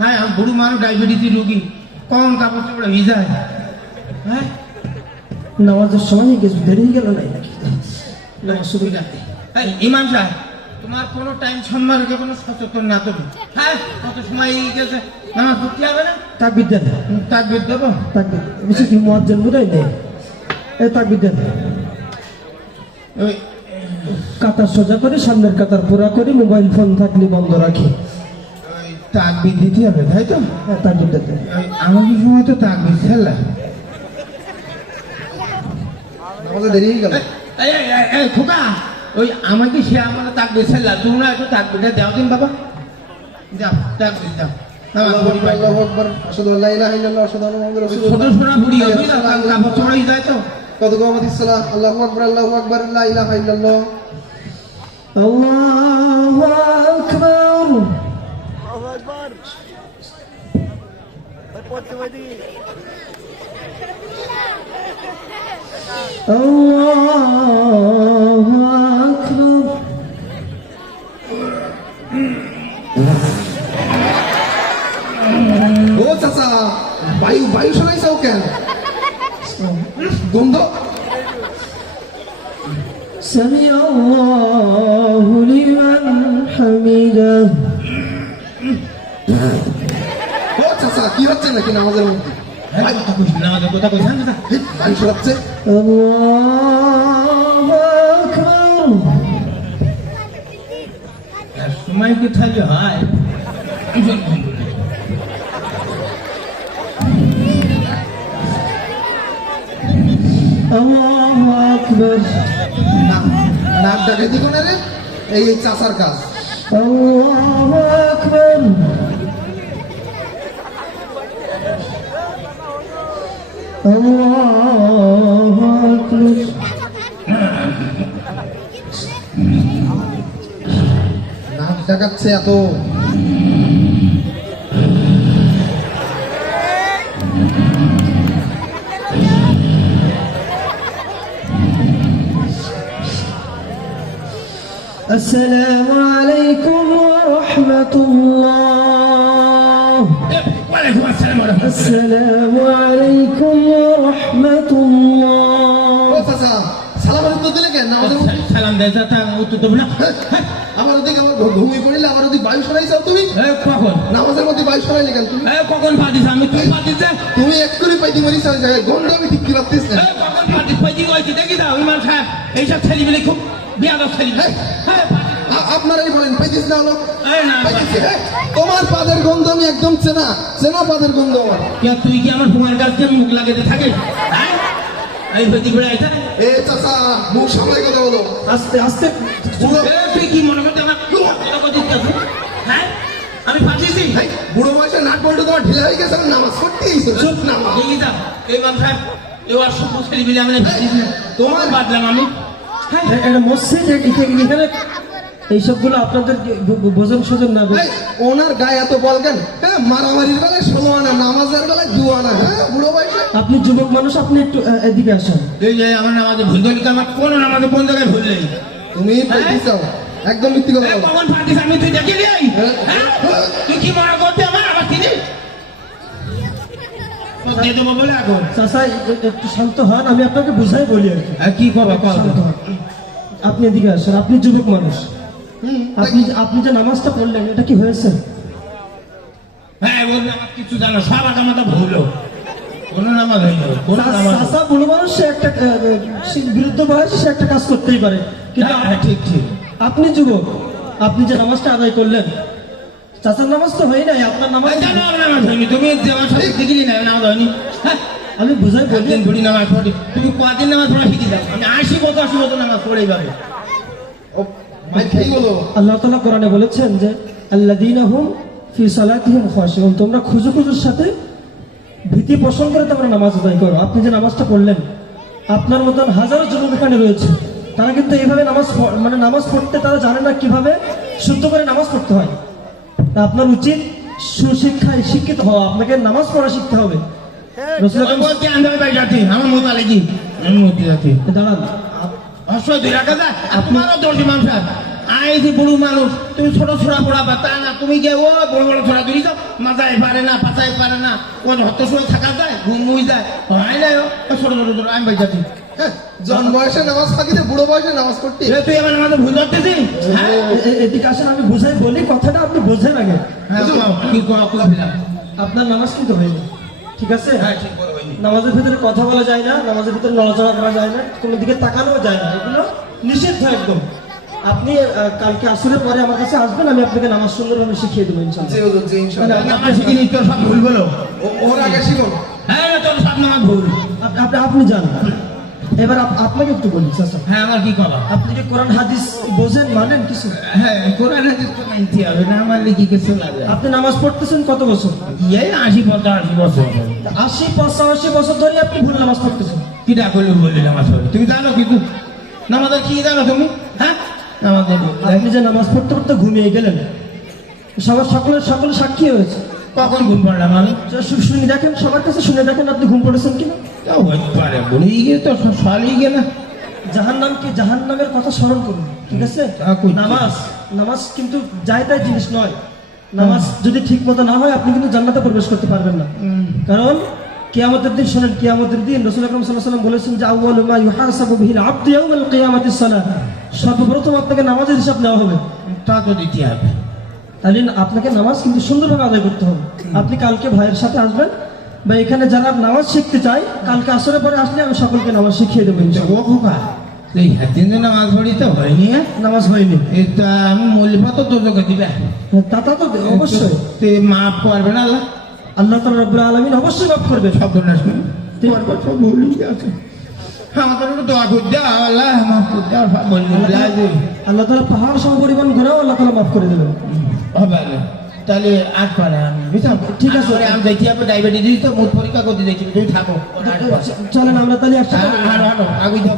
হ্যাঁ আমি বুড়ো মানুষ ডায়াবেটিসের রোগী কোন কাপড় চোপড় ভিজায় হ্যাঁ নামাজের সময় হয়ে গেছে, দেরি হয়ে গেল নাই নাকি? নামাজ শুরু যাতে ইমাম সাহেব তোমার কোনো টাইম সম্পর্কে কোনো সচেতন না তুমি হ্যাঁ কত সময় গেছে নামাজ পড়তে হবে না তাকবীর দেন, তাকবীর দেবো তাকবীর বেশি কি মুয়াজ্জিন বুঝাই নেই। এই তাকবীর দেন, ওই কাতার সোজা করে সামনের কাতার পুরা করে মোবাইল ফোন থাকলে বন্ধ রাখি। ওই তাকবীর দিতে হবে তাই তো? হ্যাঁ তাকবীর দেন। আমাদের সময় তো তাকবীর খেলা নামাজে দেরি হয়ে গেল। খোকা ওই আমাকে সে আমার তাকবীর খেলা তোমরা একটু তাকবীরটা দাও দিন বাবা যাও তাকবীর দাও আল্লাহু আকবার, আশহাদু আল্লা ইলাহা ইল্লাল্লাহ, আশহাদু আন্না মুহাম্মাদুর রাসূলুল্লাহ। ছোট ছোট বুড়ি হবে না কাপড় চড়াই যায় তো কত কামাতিস সালাহ, আল্লাহু আকবার, আল্লাহু আকবার, লা ইলাহা ইল্লাল্লাহ, আল্লাহু আকবার, আল্লাহু আকবার। পড়তে পারি আল্লাহু আকবার। ও চাচা, বায়ু বায়ু শোনাইছাও কেন? গন্ধ। সামি আল্লাহু লিমান হামিদাহ। ও চাচা, কি হচ্ছে নাকি নামাজের মধ্যে? কথা কইছ না বায়ু শোনাচ্ছে। আল্লাহু আকবার। সময় কোথায় হয় আল্লাহু আকবার। নাক ডাকাইতি কোনে রে? এই চাচার কাজ। আল্লাহু আকবার। আল্লাহু আকবার। নাক ডাকাচ্ছে এত। আসসালামু আলাইকুম ওয়া রাহমাতুল্লাহ। ওয়ালাইকুম আসসালাম ওয়া রাহমাতুল্লাহ আসসালামু আলাইকুম ওয়া রাহমাতুল্লাহ। ও চাচা, সালামের উত্তর দিলে কেন নামাজের মধ্যে? সালাম দেয় তা উত্তর দেবো না আমার ওদিকে আমার ঘুমিয়ে পড়িলে আমার ওদিকে বায়ু শোনাইছাও তুমি? কখন নামাজের মধ্যে বায়ু শোনাইলে কেন তুমি? কখন পাতিস আমি তুই পাতিস তুমি এক্ষুনি পাইতি মরিস গন্ধ আমি ঠিক কি রাখতিস না। কখন পাতিস পাইতি হয়েছে দেখি দাও ইমান সাহেব এইসব ছেলেমেলে খুব বিয়াদব ছেলেমেলে আপনারাই বলেন পাইতিস না হলো? এই না পাইতিস, হ্যাঁ? তোমার পাদের গন্ধ আমি একদম চেনা চেনা পাদের গন্ধ আমার। তুই কি আমার তোমার কাছে মুখ লাগাতে থাকিস এই প্রতি করে আইতা এ চাচা, মুখ সামলাই কথা বলো। আস্তে আস্তে। তুই কি মনে করতে আমার কথা বলছিস হ্যাঁ আমি পাঠিয়েছি ভাই, বুড়ো বয়সে নাক বল্টু তোমার ঢিলা হয়ে গেছে, আমি নামাজ পড়তে গেছি। চুপ নামাজ। দেখি দাও এই বাম সাহেব এবার সব ছেলেমেলে আমি তোমার বাদলাম আমি এটা মসজিদ, এখানে এইসবগুলো আপনাদের ভোজন সোজন না। এই, ওনার গায়ে এত বল কেন? হ্যাঁ, মারামারির বেলায় 16 আনা, নামাজের বেলায় 2 আনা। হ্যাঁ, বুড়ো বয়সে। আপনি যুবক মানুষ, আপনি একটু এদিকে আসেন। এই যে আমার নামাজে ভুল ধরি আমার কোন নামাজে কোন জায়গায় ভুল নেই তুমি পাইতিস একদম মিথ্যে কথা বলো। কখন পাঠিয়েছি আমি তুই দেখে নিই তুই কি মনে করতে আমার আবার তিনি দিয়ে দেবো বলে এখন চাচা একটু শান্ত হন, আমি আপনাকে বুঝাই বলি আর কি। কি করবো শান্ত হন। আপনি এদিকে আসেন, আপনি যুবক মানুষ। আপনি যে নামাজটা পড়লেন এটা কি হয়েছে? হ্যাঁ ওর নামাজ কিছু জানো সব আগামাতা ভুলো কোনো নামাজ হয়নি কোনো নামাজ চাচা বুড়ো মানুষ, সে একটা বিরুদ্ধ বয়সে সে একটা কাজ করতেই পারে, কিন্তু হ্যাঁ ঠিক ঠিক আপনি যুবক, আপনি যে নামাজটা আদায় করলেন, চাচার নামাজ তো হয় নাই, আপনার নামাজ। জানো আমার নামাজ হয়নি তুমি আমার সাথে দেখিনি না নামাজ হয়নি হ্যাঁ আমি বুঝাই বলি। কদিন ধরে নামাজ পড়ি তুমি কদিন নামাজ পড়া শিখে যাও আমি 80 বছর নামাজ পড়ে যাবে ও ভাই, ঠিক বলো। আল্লাহ তাআলা কোরআনে বলেছেন যে আল্লাযীনা হুম ফি সালাতিহিম খাশিউন, তোমরা খুজুর সাথে ভীতি পোষণ করে তোমরা নামাজ আদায় করো। আপনি যে নামাজটা পড়লেন, আপনার মতন হাজারো যুবক এখানে রয়েছে, তারা কিন্তু এইভাবে নামাজ পড়তে তারা জানে না কিভাবে শুদ্ধ করে নামাজ পড়তে হয়। তা আপনার উচিত সুশিক্ষায় শিক্ষিত হওয়া, আপনাকে নামাজ পড়া শিখতে হবে। রাসূল আমার মোবাইলে কি আমি মূর্তি যাচ্ছি দাঁড়ান, অবশ্যই 2 রাখা যায় আপনারও 10 ইমাম সাহেব আই যে বুড়ো মানুষ তুমি ছোট ছোড়া পড়াবা তা না তুমি গিয়ে ও বড় বড় ছোড়া ধরি যাও মাথায় পারে না পাতায় পারে না ও হত সময় থাকা যায় ঘুম মুই যায় হয় না ছোট ছোট ছোট আমি বাই যাচ্ছি হ্যাঁ, জন বয়সে নামাজ ফাঁকিতে বুড়ো বয়সে নামাজ পড়তে তুই আমার মাঝে ভুল ধরতেছিস হ্যাঁ এদিকে আসেন, আমি বুঝাই বলি কথাটা, আপনি বোঝেন আগে। হ্যাঁ কি কইছিলাম আপনার নামাজ কিন্তু হয়নি, ঠিক আছে? হ্যাঁ ঠিক করে হয়নি নামাজের ভিতরে কথা বলা যায় না, নামাজের ভিতরে নড়াচড়া করা যায় না, কোনো দিকে তাকানো যায় না, এগুলো নিষিদ্ধ একদম। আপনি কালকে আসরের পরে আমার কাছে আসবেন, আমি আপনাকে নামাজ সুন্দরভাবে শিখিয়ে দেবো জি ইনশাআল্লাহ। হুজুর, জি ইনশাআল্লাহ। আমার শিখিনি তোর সব ভুল বলো ওর আগে শিখুন। হ্যাঁ তোর সব নামাজ ভুল আপনি যান। এবার আপনাকে একটু বলি চাচা, হ্যাঁ আমার কি করা আপনি কি কোরআন হাদিস বোঝেন, মানেন কিছু? হ্যাঁ কোরআন হাদিস তো মানতে হবে না মানলে কি কিছু লাগে আপনি নামাজ পড়তেছেন কত বছর? এই 80-85 বছর 80-85 বছর ধরে আপনি ভুল নামাজ পড়তেছেন। কি ডাকলে বললি নামাজ পড়ি তুমি জানো কিন্তু নামাজের কি জানো তুমি হ্যাঁ নামাজের আপনি যে নামাজ পড়তে পড়তে ঘুমিয়ে গেলেন, সকলে সাক্ষী হয়েছে। কখন ঘুম পড়লাম আমি শুনে দেখেন, সবার কাছে শুনে দেখেন আপনি ঘুম পড়েছেন কিনা। তাও হতে পারে বলি গিয়ে তো সালিয়ে গেলে জাহান্নামের কথা স্মরণ করুন, ঠিক আছে? তা করছি। নামাজ কিন্তু যাই তাই জিনিস নয়। নামাজ যদি ঠিক মতো না হয়, আপনি কিন্তু জান্নাতে প্রবেশ করতে পারবেন না। কারণ কিয়ামতের দিন, শোনেন, কিয়ামতের দিন রাসূল আকরাম সাল্লাল্লাহু আলাইহি ওয়াসাল্লাম বলেছেন যে আউয়ালু মা ইউহাসাবু বিহিল আবদু ইয়াউমাল কিয়ামাতিস সালাহ। সর্বপ্রথম আপনাকে নামাজের হিসাব নেওয়া হবে। তা তো দিতে হবে তাহলে আপনাকে নামাজ কিন্তু সুন্দরভাবে আদায় করতে হবে। আপনি কালকে ভাইয়ের সাথে আসবেন, বা এখানে যারা নামাজ শিখতে চায় কালকে আসরের পরে আসলে আমি সকলকে নামাজ শিখিয়ে দেবো ইনশাআল্লাহ। ও খোকা এই হাতিন যে নামাজ পড়ি তো হয়নি হ্যাঁ নামাজ হয়নি এটা আমি মূল্যপা তো তোকে দিবে তা তো অবশ্যই তুই মাফ করবে না আল্লাহ আল্লাহ তাআলা রব্বুল আলামিন অবশ্যই মাফ করবে। শব্দ না শুনে সব ভুলই আছে আমাদের একটু দোয়া করে দাও আল্লাহ মাফ করে দাও সব বলি আল্লাহ তাআলা পাহাড় সম পরিমাণ গুনাহ আল্লাহ তাআলা মাফ করে দেবেন। হবে না তাহলে আজ পারে আমি বুঝলাম ঠিক আছে। আমি দেখি আপনি ডায়াবেটিস তো মুখ পরীক্ষা করতে দেখি তুমি থাকো চলেন আমরা তাহলে একসাথে হাঁটো হাঁটো আগুই দাও